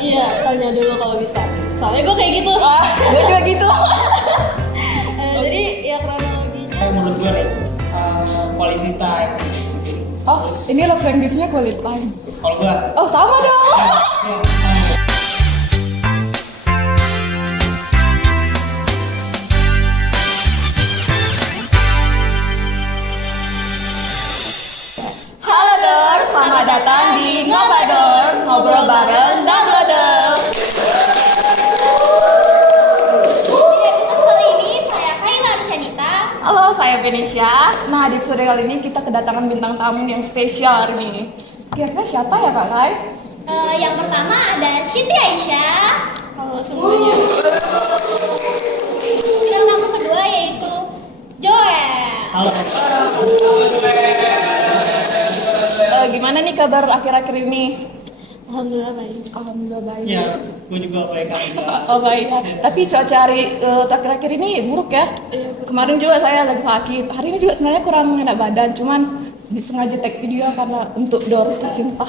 Iya, tanya dulu kalau bisa. Soalnya gue kayak gitu. Gue juga gitu. Jadi ya kronologinya. Menurut gue quality time. Oh, ini love language-nya quality time. Kalau gue, Oh, sama dong. ya, sama. Halo Dor, selamat datang di Ngobador, ngobrol bareng Downloader. Di episode kali ini saya Kaila Arsyanita. Halo, saya Venesia. Nah, di episode kali ini kita kedatangan bintang tamu yang spesial nih. Kira-kira siapa ya Kak Kai? Yang pertama ada Siti Aisyah. Halo semuanya. Bintang tamu kedua yaitu Joel. Halo. Gimana nih kabar akhir-akhir ini? Alhamdulillah baik. Alhamdulillah baik. Ya, gue juga baik aja. Oh baik. Tapi cuaca hari akhir-akhir ini buruk ya. Kemarin juga saya lagi sakit. Hari ini juga sebenarnya kurang enak badan, cuman disengaja tag video karena untuk Doris tercinta.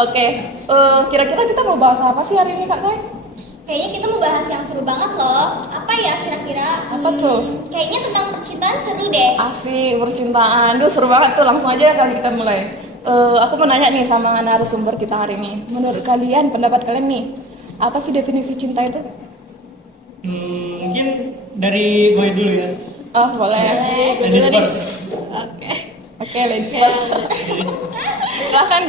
Oke, kira-kira kita mau bahas apa sih hari ini Kak Kai? Kayaknya kita mau bahas yang seru banget loh. Apa ya kira-kira? Apa tuh? Kayaknya tentang percintaan seru deh. Asik, percintaan. Duh seru banget tuh, langsung aja kali kita mulai. Aku mau nanya nih sama narasumber kita hari ini. Menurut kalian, pendapat kalian nih, apa sih definisi cinta itu? Mungkin dari gue dulu ya. Oh boleh. Ladies first. Oke, ladies first. Silahkan.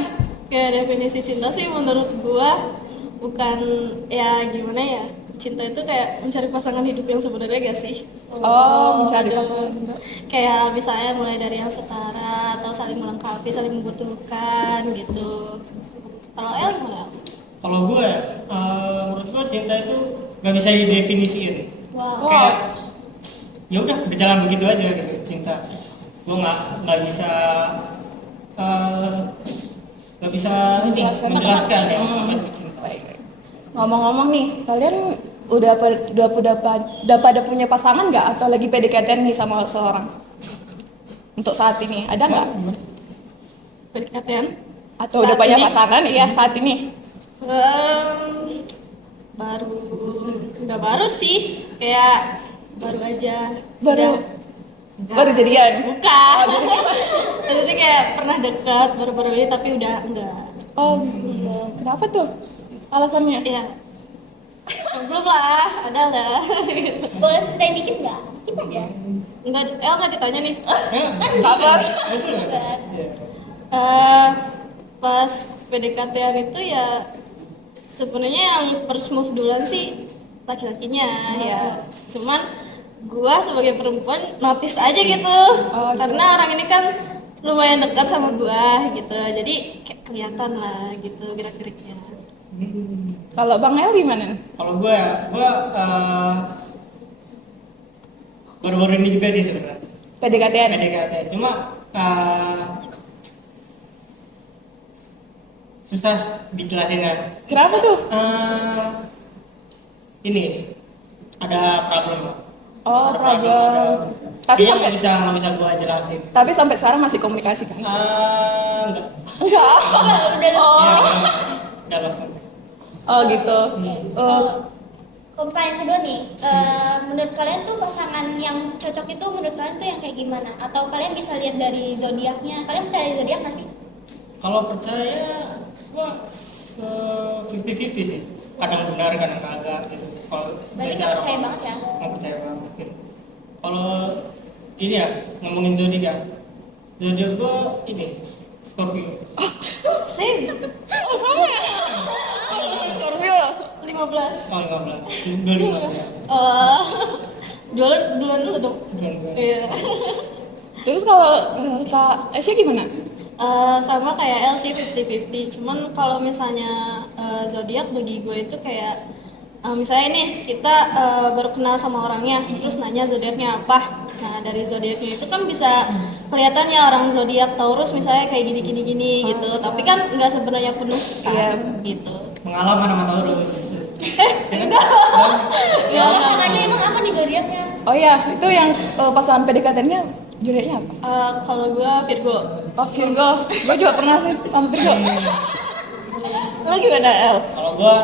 Kayak definisi cinta sih menurut gua bukan ya gimana ya. Cinta itu kayak mencari pasangan hidup yang sebenarnya gak sih? Oh, mencari Aduh. pasangan. Kayak misalnya mulai dari yang setara atau saling melengkapi, saling membutuhkan gitu. Kalau El gimana? Kalau gue, menurut gue cinta itu nggak bisa didefinisiin. Wow. Kayak ya udah berjalan begitu aja gitu cinta. Gue nggak bisa ini menjelaskan ya apa itu cinta. Ngomong-ngomong nih, kalian udah pada punya pasangan nggak atau lagi PDKT nih sama seseorang? Untuk saat ini ada nggak? PDKT-an? Atau Saat udah punya ini? pasangan? Iya saat ini. Baru nggak baru sih, kayak baru aja. Baru Udah. baru jadian. Bukan. Jadi kayak pernah dekat baru-baru ini tapi udah enggak. Oh, gitu. Kenapa tuh? Alasannya? Iya. Belum lah, ada lah. Gitu. Boleh ceritain dikit nggak? Dikit aja. Nggak ditanya nih. Kabar? Sabar. Pas PDKT-an itu ya sebenarnya yang first move duluan sih laki-lakinya ya. Cuman gua sebagai perempuan notice aja gitu. Karena orang ini kan lumayan dekat sama gua gitu. Jadi kayak kelihatan lah gitu gerak-geriknya. Kalau Bang El gimana? Kalau gue baru-baru ini juga sih sebenarnya. PDKT-an? PDKT. Cuma susah dijelasin kan. Kenapa tuh? Ini ada problem lah. Oh, Ada problem. Tapi Dia sampai nggak bisa gua jelasin. sampai sekarang masih komunikasi kan? Enggak. Enggak. Udah Oh, Enggak langsung. oh gitu. Kalau pertanyaan kedua nih, menurut kalian tuh pasangan yang cocok itu menurut kalian tuh yang kayak gimana? Atau kalian bisa lihat dari zodiaknya? Kalian percaya zodiak nggak sih? Kalau percaya gua 50-50 sih. Kadang benar, kadang kagak gitu. Kalau Berarti baca nggak percaya orang- banget ya? Nggak percaya banget gitu. Kalau ini ya ngomongin zodiak. Zodiak gua ini Scorpio. Sih, Oh, sama ya? Scorpio. 15. Oh, 15. 25. Duluan dulu dong. Iya. Terus kalau Kak Aisyah gimana? Sama kayak L sih 50-50. Cuman kalau misalnya zodiak bagi gue itu kayak misalnya nih kita baru kenal sama orangnya, terus nanya zodiaknya apa. Nah dari zodiaknya itu kan bisa kelihatan ya orang zodiak Taurus misalnya kayak gini gitu. Tapi kan nggak sebenarnya penuh kan, Iya. gitu. Pengalaman sama Taurus. Ya, pasangannya emang apa nih zodiaknya? Oh ya, itu yang pasangan PDKT-nya zodiaknya apa? Kalau gue Virgo. Oh Virgo, gue juga pernah sih sama Virgo. gimana El? Kalau gua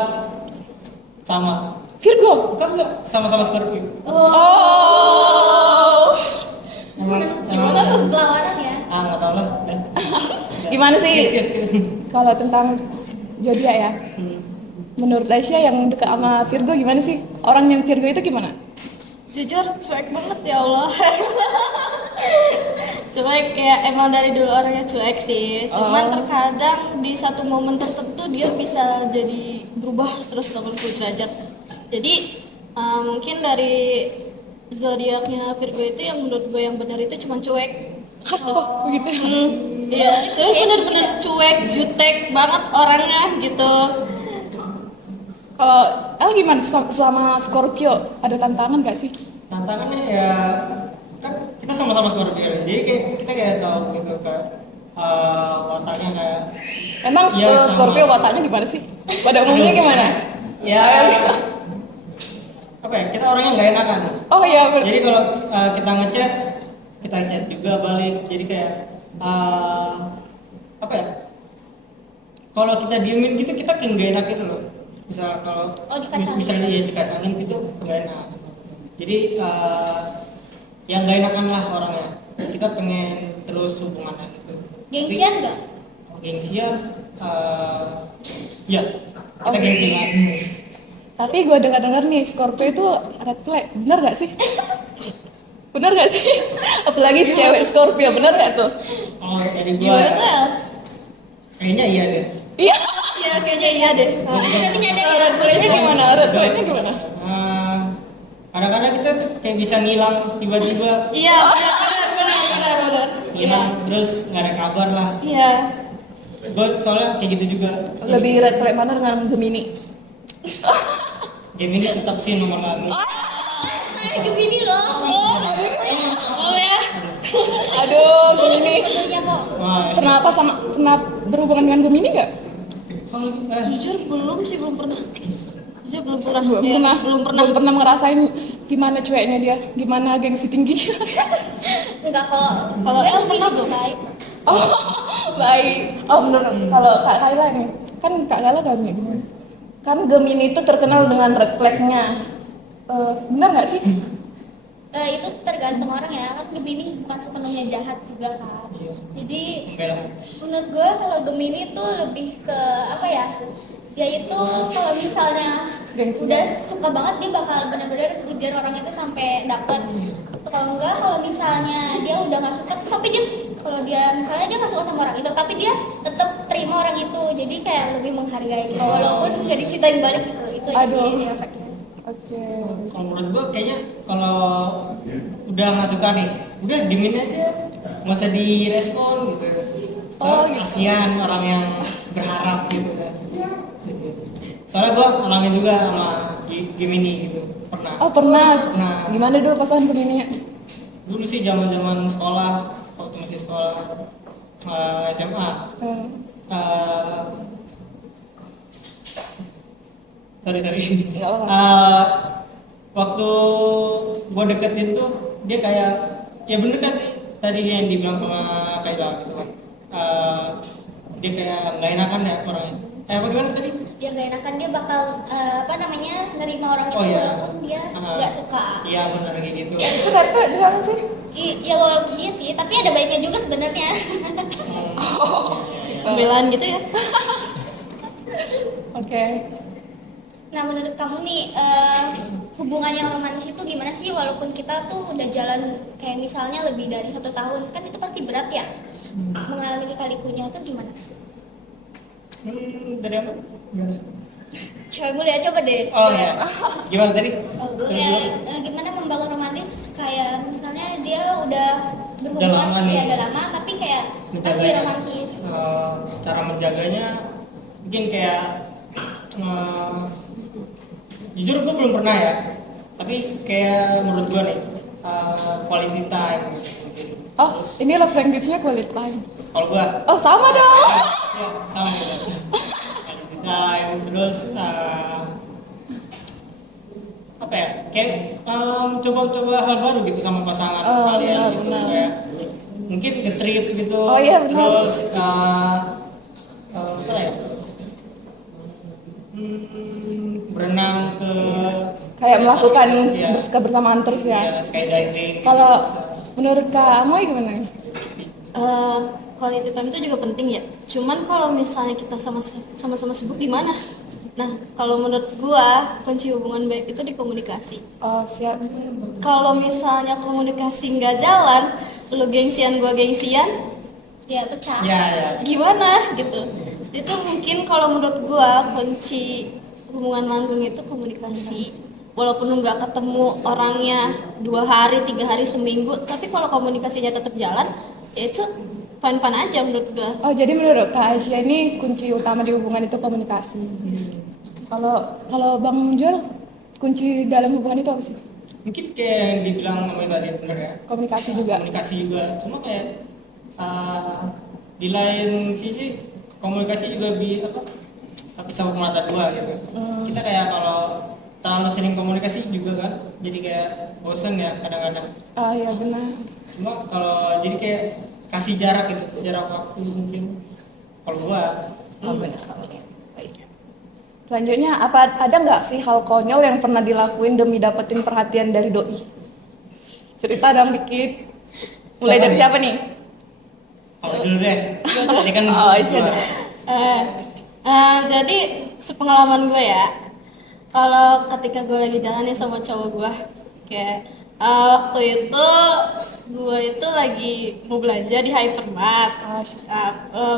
sama. Virgo. Bukan enggak sama-sama Scorpio. Oh. Gimana tuh? Pelawanan ya. Nggak tahu lah. Ya. Gimana sih? Skip. Kalau tentang zodiak ya, Hmm. menurut Aisyah yang dekat sama Virgo gimana sih? Orang yang Virgo itu gimana? Jujur cuek banget ya Allah. Cuek ya, emang dari dulu orangnya cuek sih. Cuman terkadang di satu momen tertentu dia bisa jadi berubah terus 80 derajat. Jadi mungkin dari zodiaknya Virgo itu yang menurut gue yang benar itu cuma cuek. Oh, begitu. Iya, saya benar-benar cuek, jutek banget orangnya gitu. Kalau El gimana sama Scorpio? Ada tantangan gak sih? Tantangannya ya kan kita sama-sama Scorpio, jadi kayak kita kayak tahu gitu kan wataknya kayak Emang Iya, sama. Scorpio wataknya gimana sih? Pada umumnya gimana? ya apa ya, kita orangnya nggak enakan. Oh iya, Jadi kalau kita ngechat, kita chat juga balik, jadi kayak apa ya, kalau kita diemin gitu kita kayak nggak enak gitu loh. Misal kalau Dikacangin. misalnya ya dikacangin gitu nggak enak. Jadi yang nggak enakan lah orangnya. Kita pengen terus hubungannya gitu. Gengsian nggak? Gengsian, ya kita gengsian. tapi gue dengar-dengar nih Scorpio itu red flag, bener gak sih? Bener gak sih? Apalagi cewek Scorpio, bener gak tuh? Oh, jadi Gimana tuh gua El? kayaknya iya deh. Iya. Iya kayaknya iya deh. Berarti nyadar ya? Red flagnya gimana? Red flagnya gimana? Kadang-kadang kita kayak bisa ngilang tiba-tiba, Iya, benar. ngilang terus nggak ada kabar lah. Iya. Gue soalnya kayak gitu juga. Lebih red flag mana dengan Gemini? Game ini tetap sih nomor kami. Saya Gemini loh. Oh ya. Aduh, Gemini. Sebetulnya kok. Wah, Pernah berhubungan dengan Gemini nggak? Jujur belum sih, belum pernah. Jujur belum pernah. Belum Iya, pernah. Belum pernah. Belum pernah ngerasain gimana cueknya dia, gimana gengsi tingginya. Enggak kok. Kalau Gue El Gemini pernah belum? baik. Oh, baik. Oh, menurut kalau Kak Kayla nih, kan Kak Kayla Gemini gimana? Kan Gemini itu terkenal dengan red flag-nya. Benar nggak sih? Itu tergantung orang ya, kan Gemini bukan sepenuhnya jahat juga kan. Iya. Jadi enggak lah. menurut gue kalau Gemini tuh lebih ke apa ya? Dia itu kalau misalnya Gengsi. udah suka banget dia bakal benar-benar kejar orang itu sampai dapet. Kalau enggak, kalau misalnya dia udah nggak suka tuh, tapi dia kalau dia misalnya dia nggak suka sama orang itu, tapi dia tetap terima orang itu, jadi kayak lebih menghargai walaupun nggak dicintain balik gitu. Itu aja Aduh. sih efeknya. Oke. Kalau menurut gue kayaknya kalau udah nggak suka nih, udah diemin aja, nggak usah direspon gitu. Soalnya kasihan orang yang berharap gitu kan. Soalnya gue alami juga sama Gemini gitu, pernah. Oh pernah. Nah. Gimana dulu pasangan Gemini-nya? Dulu sih zaman sekolah, waktu masih sekolah SMA. Sorry. Nggak apa-apa. Waktu gue deketin tuh dia kayak ya bener kan tadi yang dibilang sama Kayla gitu kan. Dia kayak nggak enakan ya orangnya. Apa gimana tadi? Dia nggak enakan, dia bakal apa namanya nerima orang itu Oh, iya. walaupun dia nggak suka. Iya bener kayak gitu. Itu red flag juga kan sih? Ya walaupun iya sih, tapi ada baiknya juga sebenarnya. Pembelaan gitu ya. Oke. Nah menurut kamu nih hubungan yang romantis itu gimana sih walaupun kita tuh udah jalan kayak misalnya lebih dari 1 tahun, kan itu pasti berat ya mengalami lika-likunya itu gimana? Dari apa? Gimana? Cewek mulia coba deh. Oh ya. Gimana tadi? Ya, gimana membangun romantis kayak misalnya dia udah Udah lama nih. ya udah lama tapi kayak masih romantis. Cara menjaganya mungkin kayak jujur gue belum pernah ya, tapi kayak menurut gue nih quality time mungkin. Oh, ini love language-nya quality time. Kalau gue Oh, sama dong. ya sama gitu. Quality time terus apa ya, kayak coba-coba hal baru gitu sama pasangan Oh, kalian benar, gitu, benar. kayak mungkin nge-trip gitu. Oh, iya, benar. Terus apa ya, berenang ke Kayak melakukan Iya. kebersamaan terus ya ya. skydiving. Kalau menurut Kak Amoy gimana? Quality time itu juga penting ya. Cuman kalau misalnya kita sama-sama sibuk gimana? Nah, kalau menurut gua kunci hubungan baik itu di komunikasi. Oh siap. Kalau misalnya komunikasi nggak jalan, lu gengsian gua gengsian, Ya pecah. Ya. gimana gitu. Itu mungkin kalau menurut gua kunci hubungan langgeng itu komunikasi. Walaupun lu nggak ketemu orangnya 2 hari, 3 hari, seminggu, tapi kalau komunikasinya tetap jalan, ya itu fine-fine aja menurut gua. Oh jadi menurut Kak Aisyah ini kunci utama di hubungan itu komunikasi. Kalau Bang Jol, kunci dalam hubungan itu apa sih? Mungkin kayak yang dibilang Mami tadi bener ya. Komunikasi juga. Komunikasi juga. Cuma kayak di lain sisi komunikasi juga pisau mata dua gitu. Kita kayak kalau terlalu sering komunikasi juga kan, jadi kayak bosen ya kadang-kadang. Ah ya benar. Cuma kalau jadi kayak kasih jarak gitu, jarak waktu mungkin. Kalau gua, Oh benar. Baik. Selanjutnya ada nggak sih hal konyol yang pernah dilakuin demi dapetin perhatian dari doi? Cerita dong dikit. Mulai Siapa dari nih? siapa nih? apa dulu deh. Ini kan Oh, Aisyah gua. dong. Jadi sepengalaman gue ya, kalau ketika gue lagi jalan nih sama cowok gue, kayak waktu itu gue itu lagi mau belanja di hypermart,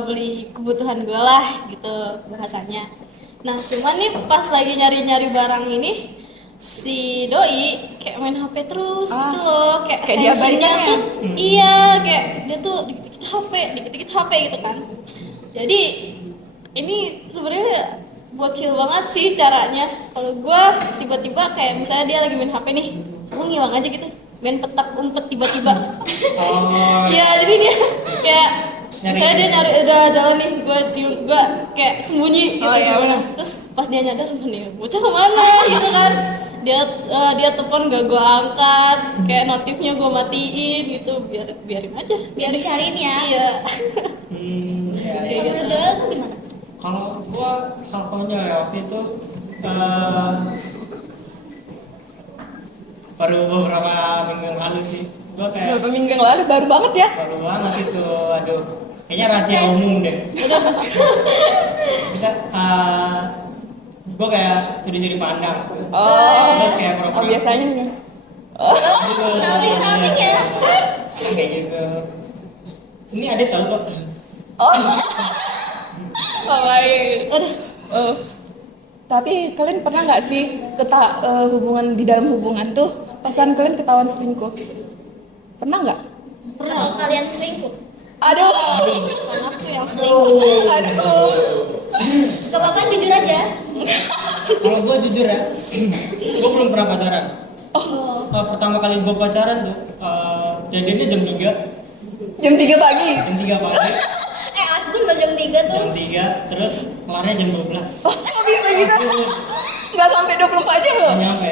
beli kebutuhan gue lah gitu bahasanya. Nah cuman nih pas lagi nyari-nyari barang ini, si doi kayak main HP terus gitu loh, kayak kayak diabaikan attention-nya ya? tuh iya, kayak dia tuh dikit-dikit HP gitu kan. Jadi ini sebenarnya bocil banget sih caranya. Kalau gue tiba-tiba kayak misalnya dia lagi main HP nih, gue ngilang aja gitu, main petak umpet tiba-tiba. Oh, Iya, jadi dia kayak Nyari. saya dia nyari udah jalan nih, gue kayak sembunyi gitu. Oh, iya, benar. Terus pas dia nyadar, nih bocah kemana gitu kan. Dia telepon gak gue angkat, kayak notifnya gue matiin gitu, biarin aja. Biar dicariin ya. Iya. ya. Kayak Kalau gitu. Joel tuh gimana? Kalau gua hal konyol ya waktu itu baru beberapa minggu yang lalu sih. Gua kayak Beberapa minggu yang lalu baru banget ya. baru banget itu, aduh. Kayaknya rahasia umum deh. Kita gua kayak curi-curi pandang. Terus kayak Oh pura-pura. biasanya nih. Gitu. Salting ya. Kayak gitu. Ini ada tahu kok. Oh baik. Aduh. Tapi kalian pernah nggak sih hubungan di dalam hubungan tuh pasangan kalian ketahuan selingkuh? Pernah nggak? Atau kalian selingkuh? Aduh. Bukan aku yang selingkuh. Aduh. Gak apa-apa, jujur aja. Kalau gue jujur ya, gue belum pernah pacaran. Pertama kali gue pacaran tuh, jadinya jam 3 Jam 3 pagi. jam 3 pagi, Asbun jam 3 tuh. jam 3, terus kelarnya jam 12. Kok bisa gitu? Nggak sampai 24 jam loh. Nggak nyampe.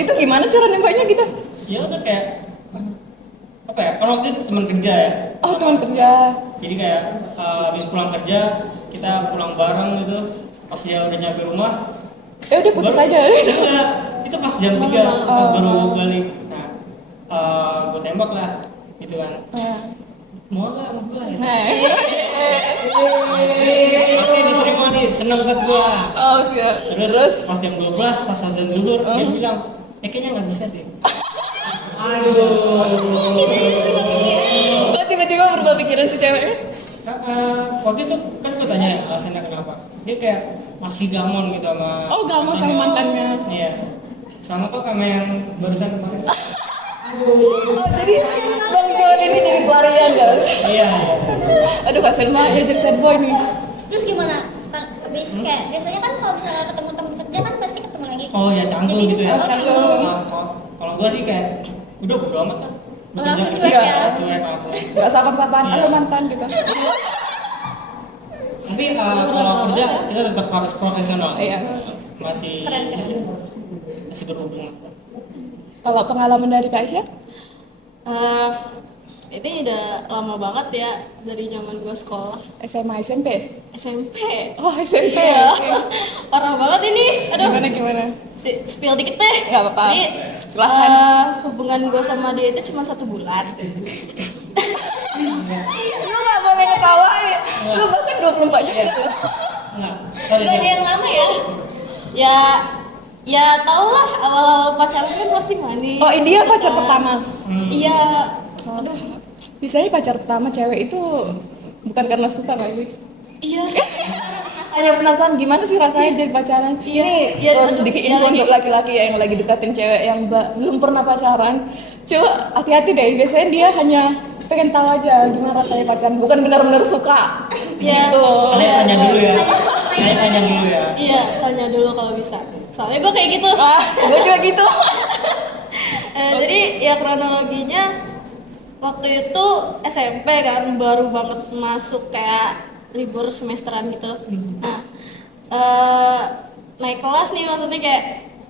Itu gimana cara nembaknya gitu? Ya udah kayak apa ya? Kan waktu itu teman kerja ya. Oh teman kerja. Jadi kayak habis pulang kerja kita pulang bareng gitu. Pas dia udah nyampe rumah, Ya udah putus aja. Enggak, itu pas jam 3 pas baru balik. Nah, gue tembak lah, gitu kan. Mau nggak sama gue? Gitu. Oke diterima nih, seneng banget gua. Oh siap. Terus pas jam 12 pas azan zuhur dia bilang, kayaknya nggak bisa deh. Aduh. Kok tiba-tiba berubah pikiran? Kok tiba-tiba berubah pikiran si ceweknya? Waktu itu kan gue tanya ya alasannya kenapa. Dia kayak masih gamon gitu sama. Oh gamon sama mantannya. Iya. Sama kok sama yang barusan kemarin. Oh jadi Bang Joel ini jadi pelarian guys. Iya. Aduh kasian banget ya jadi sad boy nih. Terus gimana? Habis kayak biasanya kan kalau misalnya ketemu teman kerja kan pasti ketemu lagi. Oh ya canggung Jadi, gitu ya. oh, canggung. Kalau gue sih kayak udah bodo amat lah. Lu Langsung kerja, cuek ya? Cuek langsung. Gak sapan-sapan, Iya. halo mantan gitu. Tapi kalau kerja kita tetap harus profesional. Iya. Masih Keren. masih berhubungan. Kalau pengalaman dari Kak Aisyah? Eh, Ini udah lama banget ya dari zaman gue sekolah. SMA, SMP? SMP. Oh, SMP. Iya. Oke. Parah banget ini. Aduh. Gimana? Spill dikit deh. Nggak apa-apa. Jadi, Silahkan. hubungan gue sama dia itu cuma 1 bulan. Lu nggak boleh ketawain. Lu bahkan 24 jam. Enggak, sorry. Gak ada yang lama ya? Ya tau lah, awal pacaran kan pasti manis. Oh, dia pacar Kan. pertama. Iya. Biasanya pacar pertama cewek itu bukan karena suka lagi. Iya. Hanya penasaran gimana sih rasanya jadi pacaran. Ini Iya, sedikit iya, info lagi. untuk laki-laki yang lagi deketin cewek yang belum pernah pacaran. Coba hati-hati deh, biasanya dia hanya pengen tahu aja gimana rasanya pacaran, bukan benar-benar suka. Iya. Gitu. Kalian tanya dulu ya. Tanya. Kalian tanya dulu ya. Iya, tanya dulu kalau bisa. Soalnya gue kayak gitu. Ah, gue juga gitu. Jadi ya kronologinya waktu itu SMP kan baru banget masuk kayak libur semesteran gitu. Nah, naik kelas nih maksudnya kayak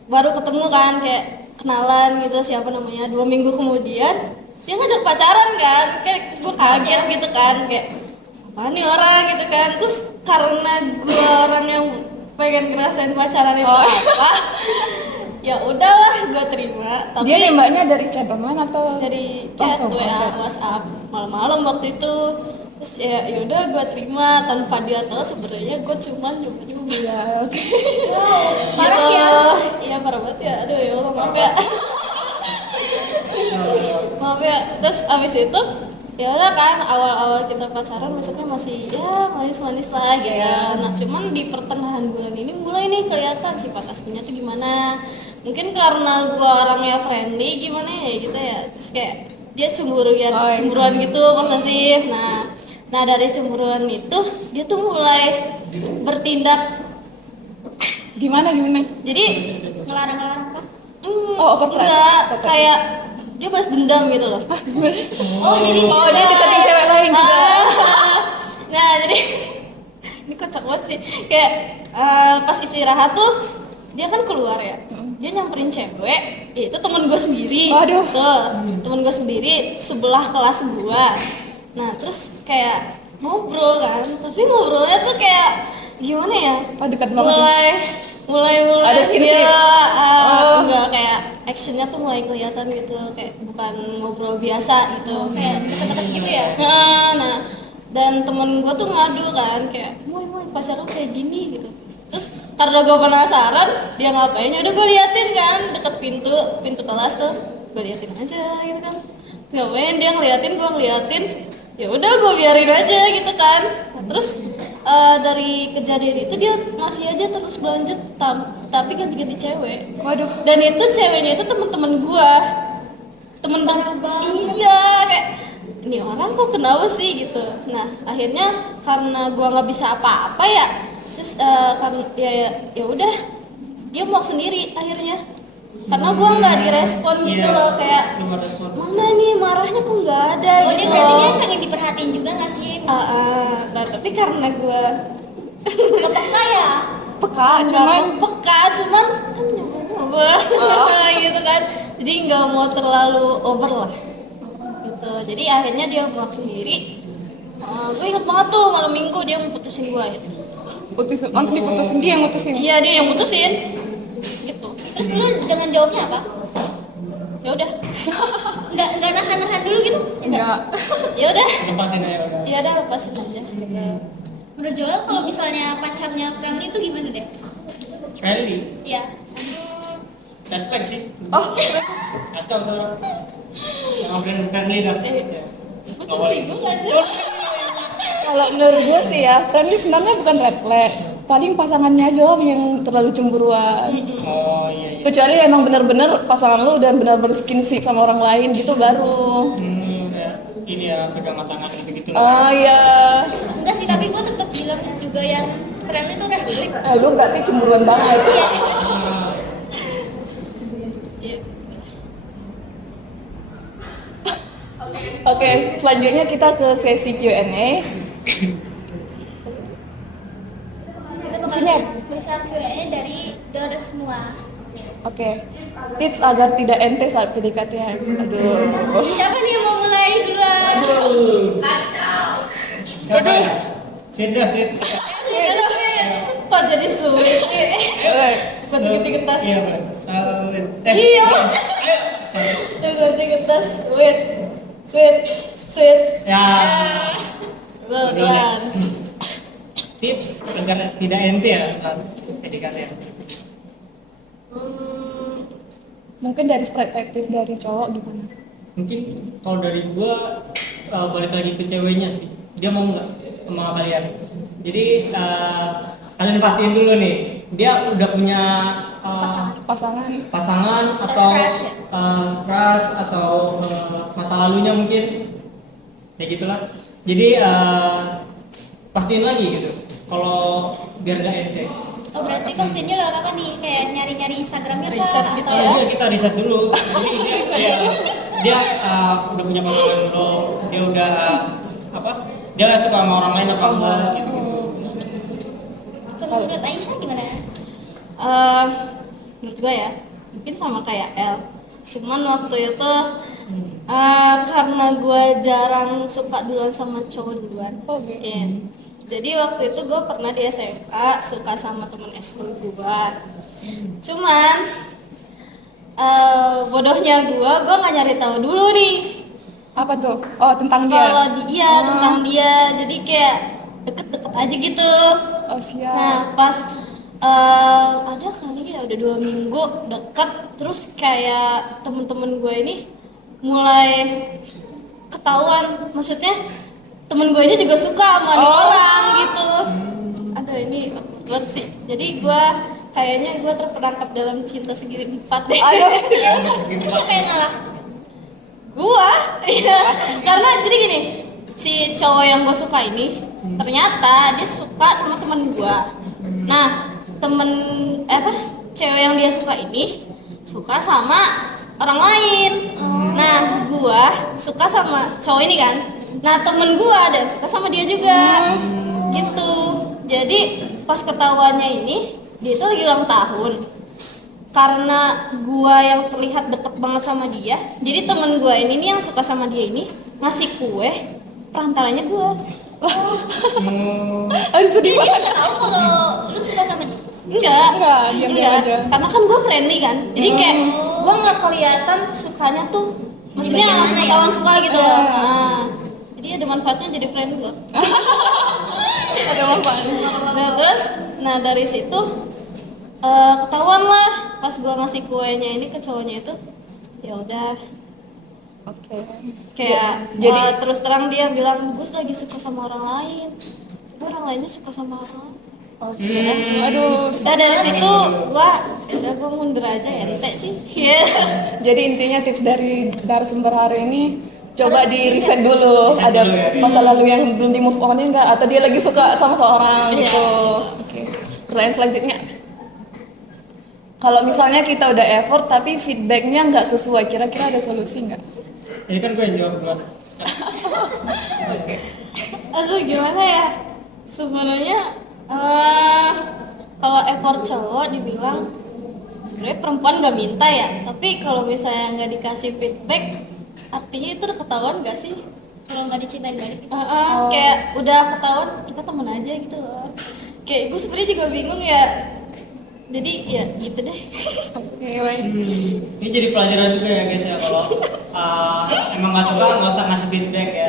baru ketemu kan kayak kenalan gitu siapa namanya 2 minggu kemudian dia ngajak pacaran kan kayak gue kaget gitu kan kayak apa nih orang gitu kan terus karena gue orang yang pengen ngerasain pacaran itu apa ya udahlah gue terima tapi Dia nembaknya dari chat online atau dari chat langsung? WA Chat. WhatsApp malam-malam waktu itu terus ya udah gue terima tanpa dia tahu sebenarnya gue cuman nyoba-nyoba Iya, oke. Parah Gitu. ya? Iya parah banget ya aduh ya Allah maaf ya maaf ya terus abis itu ya udah kan awal-awal kita pacaran maksudnya masih ya manis-manis lah gitu nah cuman di pertengahan bulan ini mulai nih kelihatan sifat aslinya tuh gimana mungkin karena gua orangnya friendly gimana ya gitu ya terus kayak dia cemburuan gitu posesif nah dari cemburuan itu dia tuh mulai bertindak Gimana? jadi Ngelarang-ngelarang kah? Oh, overthreat. enggak Overthreat. kayak dia balas dendam gitu loh Oh, jadi Dia deketin cewek lain juga. Nah jadi ini kocak banget sih kayak pas istirahat tuh dia kan keluar ya dia nyamperin cewek itu temen gue sendiri Waduh. tuh temen gue sendiri sebelah kelas gue nah terus kayak ngobrol kan tapi ngobrolnya tuh kayak gimana ya Oh, dekat banget. mulai Ada skinship? dia Oh. enggak kayak actionnya tuh mulai kelihatan gitu kayak bukan ngobrol biasa gitu kayak deket-deket gitu ya? nah dan temen gue tuh ngadu kan kayak mau pacar lu kayak gini gitu terus karena gue penasaran dia ngapain udah gue liatin kan deket pintu kelas tuh gue liatin aja gitu kan ngapain dia ngeliatin gue ngeliatin ya udah gue biarin aja gitu kan nah, terus dari kejadian itu dia masih aja terus berlanjut tapi ganti-ganti cewek Waduh. dan itu ceweknya itu teman-teman gua temen-temen iya kayak ini orang kok kenapa sih gitu nah akhirnya karena gua nggak bisa apa-apa ya terus kan ya udah dia mau sendiri akhirnya karena gua nggak direspon gitu Iya, loh kayak belum ada respon. mana nih marahnya kok nggak ada Oh, gitu dia berarti dia loh. pengen diperhatiin juga gak sih? Nah tapi karena gua Gak peka ya? Peka, cuman cuman peka cuman kan nyoba gitu kan jadi nggak mau terlalu over lah gitu jadi akhirnya dia pulang sendiri gue inget banget tuh malam minggu dia mau putusin gue gitu. langsung diputusin, dia yang mutusin. Iya dia yang putusin gitu Terus lu dengan jawabnya apa? ya udah Nggak nahan-nahan dulu gitu? Enggak. ya udah Lepasin aja udah. ya udah lepasin aja gitu. Menurut Joel kalau misalnya pacarnya friendly itu gimana deh? Friendly. Iya. Red flag sih. Oh, Kacau tuh orang. Yang friendly dah. betul sih gue nggak ada kalau menurut gue sih ya, friendly sebenarnya bukan red flag. Paling pasangannya aja yang terlalu cemburuan. Oh iya iya. Kecuali emang benar-benar pasangan lu dan benar-benar skinship sama orang lain gitu baru. Ya. Ini ya pegangan tangan gitu-gitu Oh iya. Enggak sih, tapi gue tetap bilang juga yang friendly itu red flag. Lu berarti cemburuan banget. Iya. Oke, selanjutnya kita ke sesi Q&A. Sini. Baca Q&A dari Dora semua. Oke. Tips agar tidak ente saat PDKT. Aduh. Siapa nih yang mau mulai duluan? Aduh. Siapa ya? Sudah sih. Kok jadi sulit sih? Buat ganti kertas. Iya benar. Iya. Ayo. Tuh ganti kertas. Sweet. Sweet. Sweet. Ya. Well Belum ya? done. Tips agar tidak ente ya saat PDKT. Mungkin dari perspektif dari cowok gimana? Mungkin kalau dari gua balik lagi ke ceweknya sih, dia mau nggak sama kalian. Jadi kalian pastiin dulu nih, dia udah punya Pasangan. pasangan atau crush ya? crush atau masa lalunya mungkin ya gitulah. Jadi pastiin lagi gitu kalau biar nggak ente. Oh berarti pastinya lewat apa nih? Kayak nyari-nyari Instagramnya kah? Riset gitu Atau ya? Iya, kita riset dulu. Jadi dia udah punya pasangan belum, dia udah apa, dia suka sama orang lain apa enggak gitu gitu. Kalau menurut Aisyah gimana? Menurut gue ya, mungkin sama kayak L. Cuman waktu itu karena gue jarang suka duluan sama cowok duluan. Oh, gitu. Iya. Jadi waktu itu gue pernah di SMA suka sama temen ekskul gue. Cuman bodohnya gue nggak nyari tahu dulu nih Apa tuh? Oh, tentang dia. kalau dia tentang dia. Jadi kayak deket-deket aja gitu. Oh, siap. Nah pas ada kali ya udah 2 minggu deket, terus kayak temen-temen gue ini mulai ketahuan, maksudnya temen gue ini juga suka sama nih orang gitu. Aduh ini buat sih. Jadi gue kayaknya gue terperangkap dalam cinta segitiga empat deh. Terus siapa yang ngalah? Gua, iya. Karena jadi gini, si cowok yang gue suka ini ternyata dia suka sama teman gua. Nah, cewek yang dia suka ini suka sama orang lain. Nah, gua suka sama cowok ini kan. Nah, temen gua ada yang suka sama dia juga. Gitu. Jadi pas ketahuannya ini, dia itu lagi ulang tahun. Karena gua yang terlihat deket banget sama dia, jadi temen gua ini nih yang suka sama dia ini ngasih kue, perantaranya gua. Aduh, sedih Dia banget. nggak tahu kalau lu suka sama dia. Enggak, Diam-diam aja. karena kan gua friendly kan, jadi kayak gua nggak kelihatan sukanya tuh, maksudnya Bagian langsung mana ya? ketahuan suka gitu loh. Nah, jadi ada manfaatnya jadi friend loh. Ada manfaatnya. Nah terus, dari situ ketahuan lah pas gua ngasih kuenya ini ke cowoknya itu, ya udah Oke. kayak Jadi- terus terang dia bilang gue lagi suka sama orang lain, tapi orang lainnya suka sama orang lain. Oke. Aduh. Nah dari situ gua udah gua mundur aja ente sih. Iya. Jadi intinya tips dari narasumber hari ini coba Harus di riset. riset dulu, Riset ada dulu ya. masa lalu yang belum di move on-nya enggak, atau dia lagi suka sama seorang Iya. gitu. Oke. Pertanyaan selanjutnya, kalau misalnya kita udah effort tapi feedbacknya nggak sesuai, kira-kira ada solusi nggak? Jadi kan gue yang jawab duluan. Aduh gimana ya? Sebenarnya kalau effort cowok dibilang sebenarnya perempuan nggak minta ya, tapi kalau misalnya nggak dikasih feedback, artinya itu udah ketahuan nggak sih? Kalau nggak dicintain balik. Kayak udah ketahuan kita temen aja gitu loh. Kayak gue sebenarnya juga bingung ya. Jadi ya gitu deh. Oke, baik. Ini jadi pelajaran juga ya guys ya, kalau emang nggak suka nggak usah ngasih feedback ya.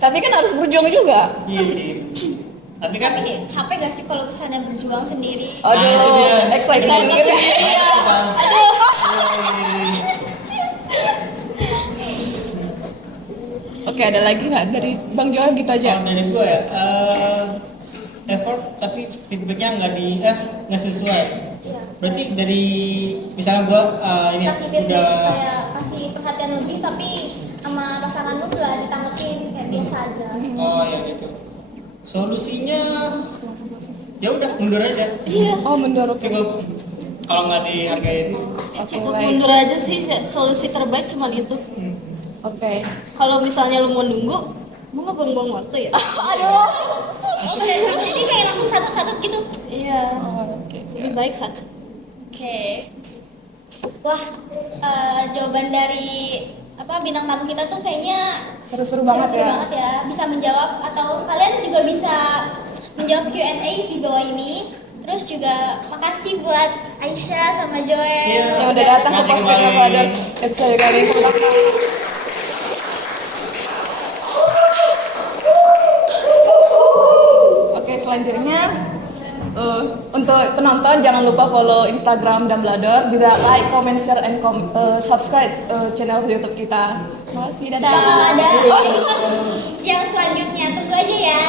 Tapi kan harus berjuang juga. Iya sih. Tapi kan Tapi kayak capek gak sih kalau misalnya berjuang sendiri? Nah, itu Aduh, dia. excited Excited sendiri. sendiri. Oke, ada lagi nggak dari Bang Joel gitu aja? Kalau dari gue ya, effort tapi feedbacknya nggak sesuai. Iya. Berarti dari misalnya gue ini Kasih feedback udah kayak kasih perhatian lebih tapi sama pasangan lu gak ditanggepin kayak biasa aja. oh ya gitu. Solusinya ya udah mundur aja. Iya. Oh, menurut Cukup kalau nggak dihargain. Cukup baik. mundur aja sih, solusi terbaik cuman itu. Oke. Kalau misalnya lu mau nunggu, lu nggak buang-buang waktu ya. Aduh. Jadi kayak langsung satu-satu gitu. Iya. Oh, oke. Lebih baik saja. Oke. Wah, jawaban dari bintang tamu kita tuh kayaknya Seru-seru banget seru ya. banget ya, bisa menjawab atau kalian juga bisa menjawab Q&A di bawah ini. Terus juga makasih buat Aisyah sama Joel Iya. Yang udah datang ke Makasih Postingan kembali. Brother episode kali ini. Oke, selanjutnya untuk penonton jangan lupa follow Instagram Dumbledore, juga like, comment, share, and subscribe channel YouTube kita. Makasih, dadah. bakal ada Oh, episode yang selanjutnya, tunggu aja ya.